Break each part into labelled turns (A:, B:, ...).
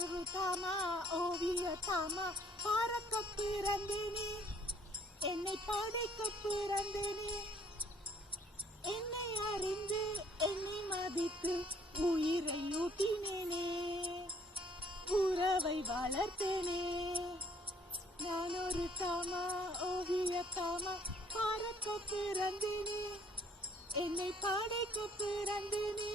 A: ஒரு தாமா பாரக்க பிறந்தேனே. என்னை படைக்க பிறந்தேனே. என்னை அறிந்து என்னை மதித்து உயிரை ஊட்டினேனே. உறவை வளர்த்தேனே. நான் ஒரு தாமா ஓவிய தாமா பாரக்க பிறந்தேனே. என்னை படைக்க பிறந்தேனே.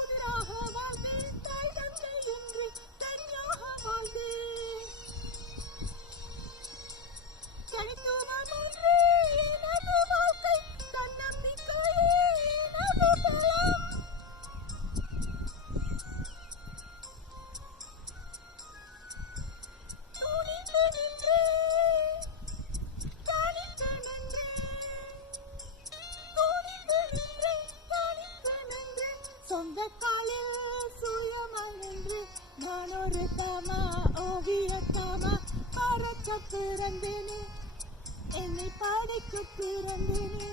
A: நின்று நான் ஒரு தாமா ஓவிய தாமா பறக்க பிறந்தேனே. என்னை படைக்க பிறந்தேனே